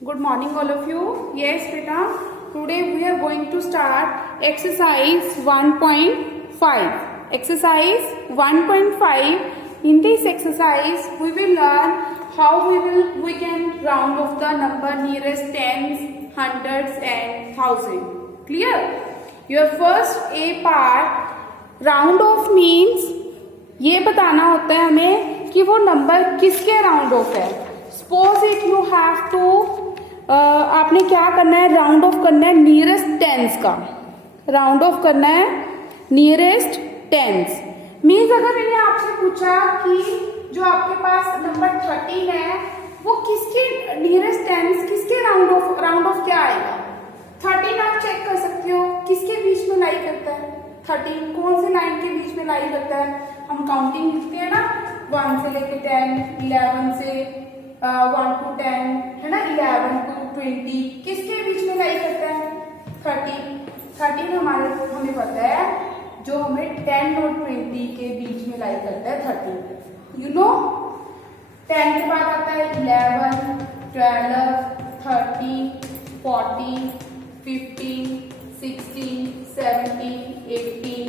Good morning all of you. Yes beta, today we are going to start exercise 1.5. Exercise 1.5. In this exercise we will learn how we can round off the number nearest tens, hundreds and thousand. Clear? Your first A part, round off means ये बताना होता है हमें कि वो number किसके round off है. Suppose it you have two आपने क्या करना है, राउंड ऑफ करना है नियरेस्ट टेंस का. राउंड ऑफ करना है नियरेस्ट टेंस मीन्स अगर मैंने आपसे पूछा कि जो आपके पास नंबर 13 है वो किसके नियरेस्ट टेंस, किसके राउंड ऑफ क्या आएगा. 13 आप चेक कर सकते हो किसके बीच में लाई करता है. 13 कौन से लाइन के बीच में लाई करता है. हम काउंटिंग लिखते हैं ना, 1 से लेके 10, 11 से 1 to 10 है ना, 11 to 20 किसके बीच में लाई करता है. 13 हमें पता है जो हमें 10 और 20 के बीच में लाई करता है 13. यू नो 10 के बाद आता है 11, 12, 13, 14, 15, 16, 17, 18,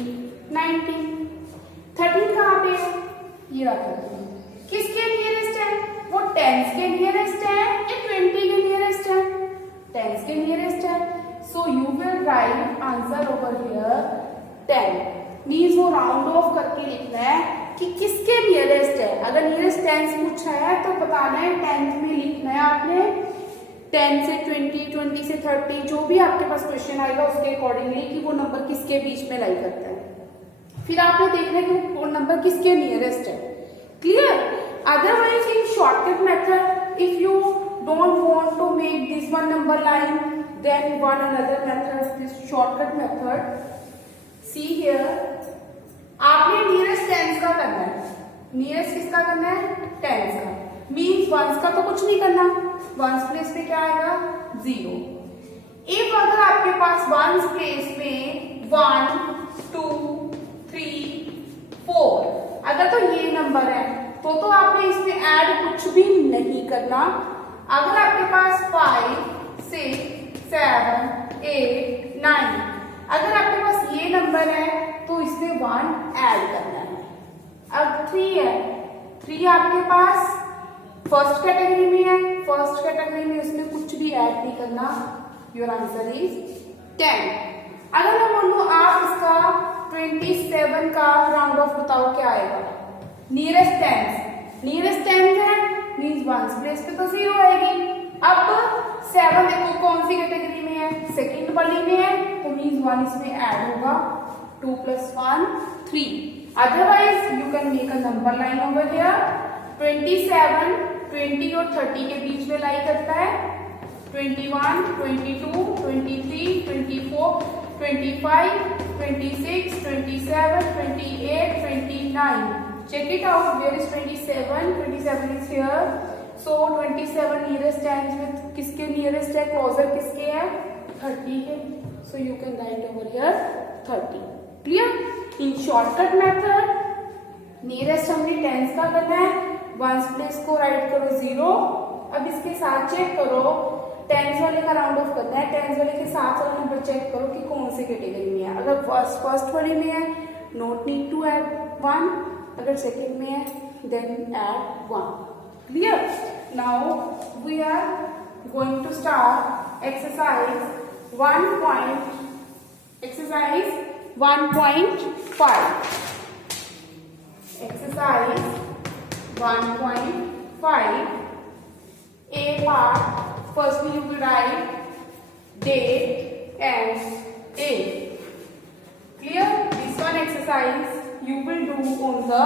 19. 13 कहाँ पे है, ये रखा है. किसके नियरेस्ट है वो, टेंस के नियरेस्ट है या 20 के नियरेस्ट है. टेंस के नियरेस्ट है. सो you will right answer over here 10. Means वो राउंड ऑफ करके लिखना है कि किसके नियरेस्ट है. अगर नियरेस्ट टेंस पूछा है तो बताना है 10th में लिखना है आपने. 10 से 20, 20 से 30 जो भी आपके पास क्वेश्चन आएगा उसके अकॉर्डिंगली कि वो नंबर किसके बीच में लाई करता है. फिर आपको देखना है कि वो नंबर किसके नियरेस्ट है. Clear. Otherwise in shortcut method if you don't want to make this one number line then one another method, this shortcut method. See here आपने नियरेस्ट टेंस का करना है. नियरेस्ट किसका करना है, टेंस का. मीन्स वंस का तो कुछ नहीं करना. वंस प्लेस पे क्या आएगा, 0. इफ अगर आपके पास वंस प्लेस में 1, 2, 3, 4 अगर तो ये नंबर है तो आपने इसमें ऐड कुछ भी नहीं करना. अगर आपके पास 5, 6, 7, 8, 9 अगर आपके पास ये नंबर है तो इसमें 1 ऐड करना है. अब 3 है, 3 आपके पास फर्स्ट कैटेगरी में है. फर्स्ट कैटेगरी में इसमें कुछ भी ऐड नहीं करना. Your answer is 10. अगर मैं बोलूं आप इसका 27 का राउंड ऑफ बताओ क्या आएगा. नियरेस्ट टेंस, नियरेस्ट टेंस है मीन्स वंस प्लेस पे तो 0 आएगी. अब 7 देखो कौन सी कैटेगरी में है, सेकंड वाली में है तो मीन्स 1 इसमें ऐड होगा. 2 + 1 3. Otherwise you can make a number line over here. 27 20 और 30 के बीच में लाई करता है. 21, 22, 23, 24, 25, 26, 27, 28, 29. Check it out. Where is 27? 27 is here. So 27 nearest tens with किसके nearest है, closer किसके है, 30 है. So you can write over here 30. Clear? In shortcut method nearest हमने tens का करना है. वंस प्लेस को राइट करो 0. अब इसके साथ चेक करो टेंस वाले का राउंड ऑफ करना है. टेंस वाले के साथ वाला नंबर चेक करो कि कौन से कैटेगरी में है. अगर फर्स्ट वाले में है नोट नीड टू ऐड 1. अगर सेकेंड में है then add 1. Clear. Now we are going to start exercise 1.5. Exercise 1.5. A part. Firstly you will write date and age. Clear. This one exercise you will do on the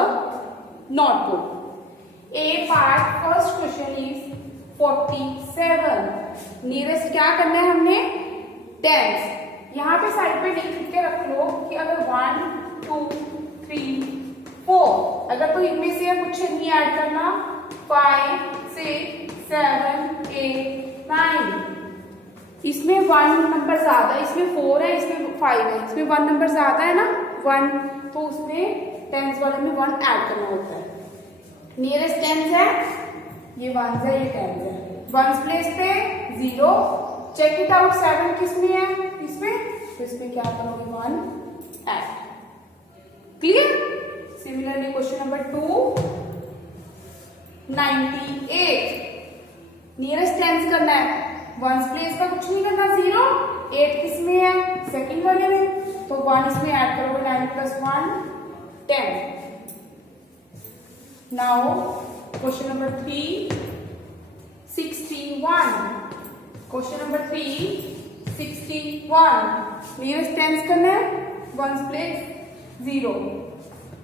notebook. A part first question is 47. Nearest क्या करना है हमने, tens. यहाँ पे side पे लिख के रख लो कि अगर 1, 2, 3, 4 अगर तो इनमें से कुछ नहीं ऐड करना. 5, 6, 7, 8, 9 इसमें 1 नंबर ज्यादा, इसमें 4 है, इसमें 5 है, इसमें 1 नंबर ज्यादा है ना 1, तो उसमें टेंस वाले में 1 ऐड करना होता है. नियरेस्ट टेंस है ये 1 है, ये 10 है. वंस प्लेस पे 0, चेक इट आउट 7 किस में है, इसमें, तो इसमें क्या करोगे 1 add. Clear. Similarly question number 2, 98 nearest tense करना है, वंस प्लेस का कुछ नहीं करना 0, 8 किस में है, सेकंड वाले में, तो 1 इसमें ऐड करोगे, 9 + 1 10। Now question number 3, 61 question number 3, 61 nearest tense करना है, वंस प्लेस 0,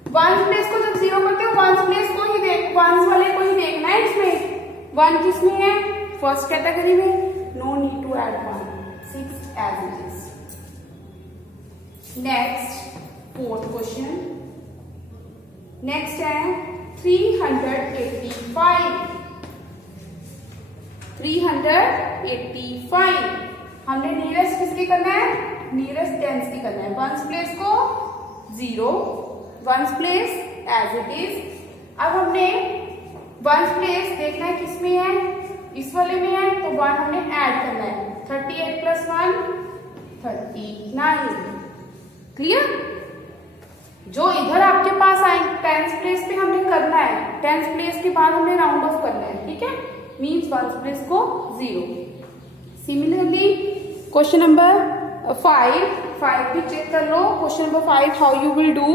वंस प्लेस को जब 0 करते हो वंस प्लेस को ही वंस वाले को ही देखना है, इसमें 1 किस में है, फर्स्ट कैटेगरी में, no need to add 1, 6 as it is. Next fourth question, next है 385 हमने नियरेस्ट किसकी करना है, नियरेस्ट टेंस की करना है, वंस प्लेस को 0, ones place as it is. अब हमने वंस प्लेस देखना है किस में है, इस वाले में है, तो 1 हमने ऐड करना है, 38 + 1 39। क्लियर। जो इधर आपके पास आए टेंस प्लेस पे हमने करना है, टेंस प्लेस के बाद हमने राउंड ऑफ करना है, ठीक है, मीन्स वंस प्लेस को 0। सिमिलरली क्वेश्चन नंबर 5 भी चेक कर लो। Question number 5 how you will do.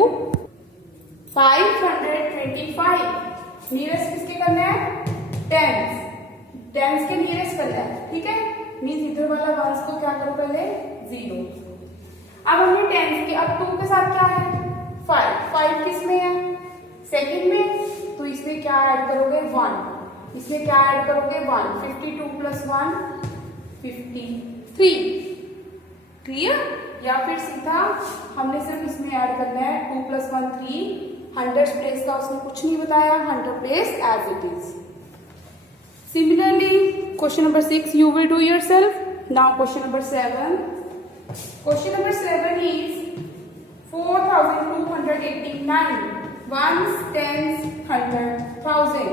525 nearest किसके करना है, टेंस के नियरेस्ट करना है, ठीक है, मीन्स इधर वाला वंस को क्या करो पहले 0। अब हमने टेंस की, अब 2 के साथ क्या है 5 किस में है, सेकंड में, तो इसमें क्या ऐड करोगे 1, इसमें क्या ऐड करोगे 1, 52 + 1 53। क्लियर। या फिर सीधा हमने सिर्फ इसमें ऐड करना है 2 + 1 3, 100 प्लेस का उसने कुछ नहीं बताया, 100 place as it is. Similarly question number 6 you will do yourself. Now question number 7. Question number 7 is 4289 ones, tens, 100, 1000.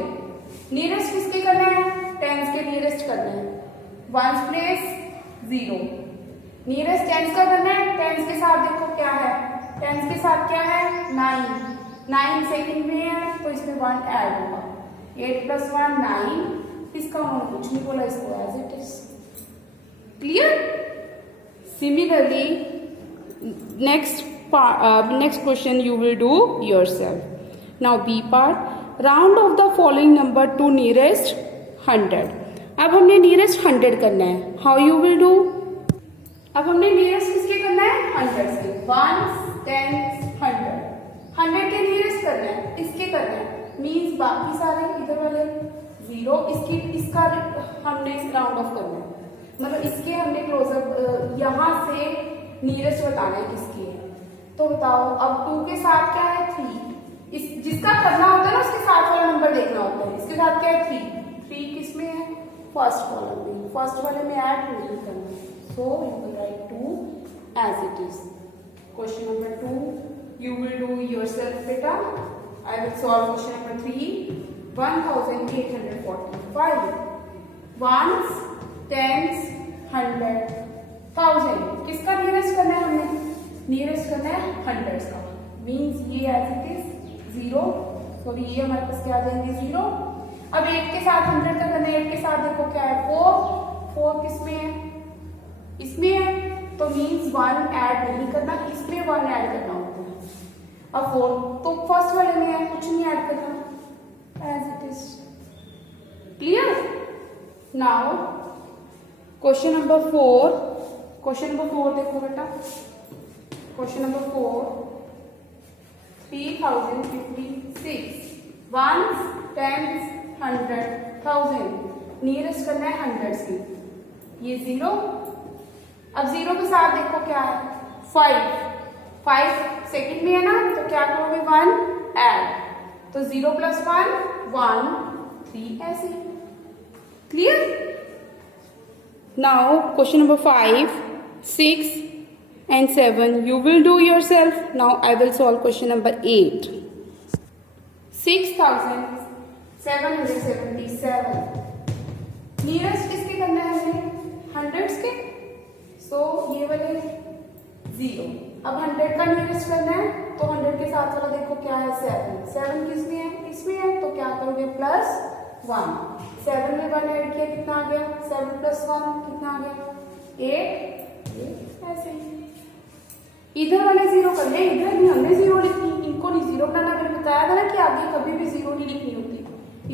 Nearest किसके करना है, टेंस के नियरेस्ट करना है, वंस प्लेस 0। नियरेस्ट टेंस का करना है, टेंस के साथ देखो क्या है, टेंस के साथ क्या है 9 सेकंड में है, तो इसमें 1 ऐड होगा, 8 + 1 9, इसका उन्होंने कुछ नहीं बोला, इसको as it is. Clear. Similarly next question you will do yourself. Now B part, round off the following number to nearest 100। अब हमने नियरेस्ट 100 करना है, हाउ यू विल डू। अब हमने नियरेस्ट किसके करना है 100 के, 1 10 100 के नियरेस्ट करना है, इसके करना है, मीन्स बाकी सारे इधर वाले 0, इसका हमने राउंड ऑफ करना है, मतलब इसके हमने क्लोजअप यहाँ से नियरेस्ट बताना है किसकी है। तो बताओ, अब 2 के साथ क्या है 3, इस जिसका करना होता है ना उसके साथ वाला नंबर देखना होता है, इसके साथ क्या है 3 किस में है, फर्स्ट कॉलम में, फर्स्ट वाले में ऐड नहीं करना, so you will write 2 as it is. Question number 2 you will do yourself beta. I will solve question number 3. 1845 ones, tens, 100, 1000। किसका नियरेस्ट करना है, हमने नियरेस्ट करना है 100 का, मीन्स ये एज इट इज 0, सॉरी ये हमारे पास क्या आ जाएंगे 0। अब 8 के साथ 100 का करना है, 8 के साथ देखो क्या है 4 किस में है, इसमें है, तो मीन्स 1 ऐड नहीं करना, इसमें 1 ऐड करना होता है। अब 4 तो फर्स्ट वाले में है, कुछ नहीं ऐड करना, as it is. Clear. Now question number 4 देखो बेटा, question number 4 3056 ones, tens, 100, 1000 nearest करना है 100 की, ये 0। अब 0 के साथ देखो क्या है 5 सेकंड में है ना, तो क्या करोगे 1 ऐड, तो 0 + 1 1 3 ऐसे। Clear. Now question number 5 6 and 7 you will do yourself. Now I will solve question number 8. 6777 nearest किसके करना है हमें, हंड्रेड्स के, सो ये वाले 0। अब 100 का नियरेस्ट करना है तो 100 के साथ वाला देखो क्या है 7 किसमें है, इसमें है, तो क्या करोगे +1, 7 में 1 ऐड किया कितना आ गया, 7 + 1 कितना आ गया 8, ऐसे ही। इधर वाले 0 कर ले, इधर भी हमने 0 लिखनी, इनको नहीं 0 करना, मैंने बताया था ना कि आगे कभी भी 0 नहीं लिखनी होती,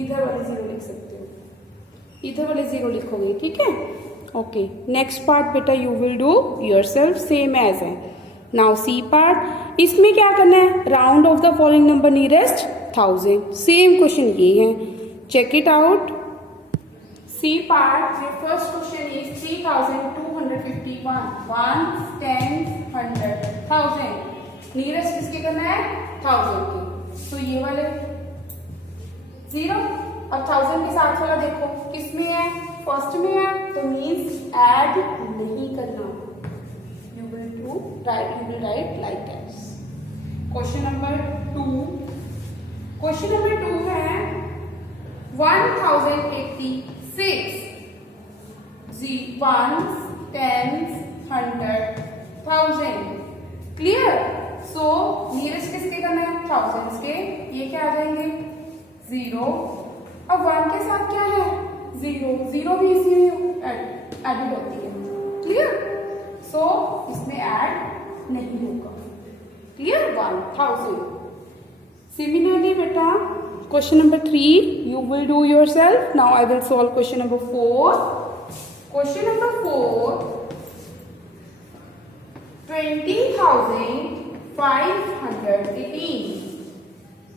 इधर वाले 0 लिख सकते हो, इधर वाले 0 लिखोगे, ठीक है। ओके, नेक्स्ट पार्ट बेटा you will do yourself same as है। नाउ सी पार्ट, इसमें क्या करना है, round off the following number nearest 1000, same question ये है, check it out. C part, your first question is 3251, 1, 10, 100, 1000, nearest किसके करना है 1000 के, तो ये वाले 0। अब 1000 के साथ वाला देखो किसमें है, फर्स्ट में है, तो मीन्स ऐड नहीं करना, you will right like that. Question number 2, question number 2 है 1086, 1s, 10s, 100, 1000, क्लियर। सो नियरेस्ट किसके करना है 1000 के, ये क्या आ जाएंगे 0। अब 1 के साथ क्या है 0 भी इसी में एडिड होती है, क्लियर। सो इसमें ऐड नहीं होगा, क्लियर, 1000। सिमिलरली बेटा question number 3 you will do yourself. Now I will solve question number 4. Question number 4, 20,518,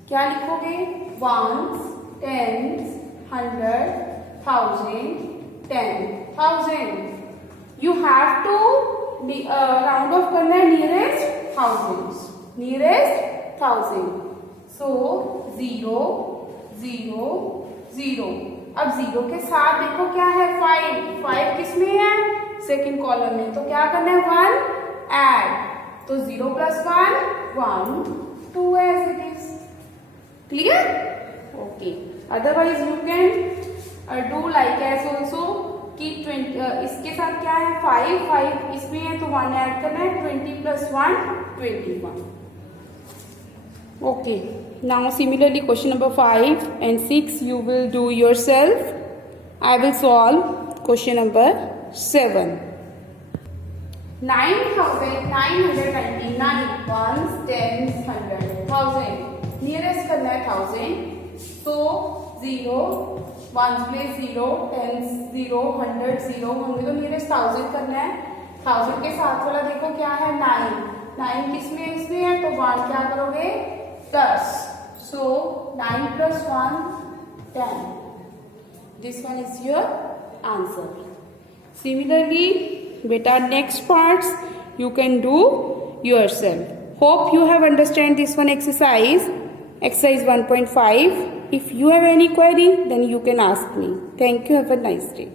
क्या लिखोगे 1s, 10s, 100, 1000, 10,000। You have to round off करना है nearest thousands, nearest 1000, so 0, 0, 0। अब 0 के साथ देखो क्या है 5 किस में है, सेकंड कॉलम में, तो क्या करना है 1 ऐड, तो 0 + 1, 1, 2 as it is, clear। Okay, otherwise you can do like as also कि 20 इसके साथ क्या है 5 इसमें है, तो 1 ऐड करना है, 20 + 1, 21। Okay, now similarly question number 5 and 6 you will do yourself. I will solve question number 7. 9,999, 1s, 10s, 100, 1000, nearest करना है 1000, तो 0, 1s place 0, 10s 0, 100 0, होंगे तो नियरेस्ट 1000 करना है। 1000 के साथ वाला देखो क्या है 9 किसमें इसमें है, तो 1 क्या करोगे 10, so 9 + 1, 10, this one is your answer. Similarly beta next parts you can do yourself. Hope you have understand this one exercise 1.5. If you have any query then you can ask me. Thank you, have a nice day.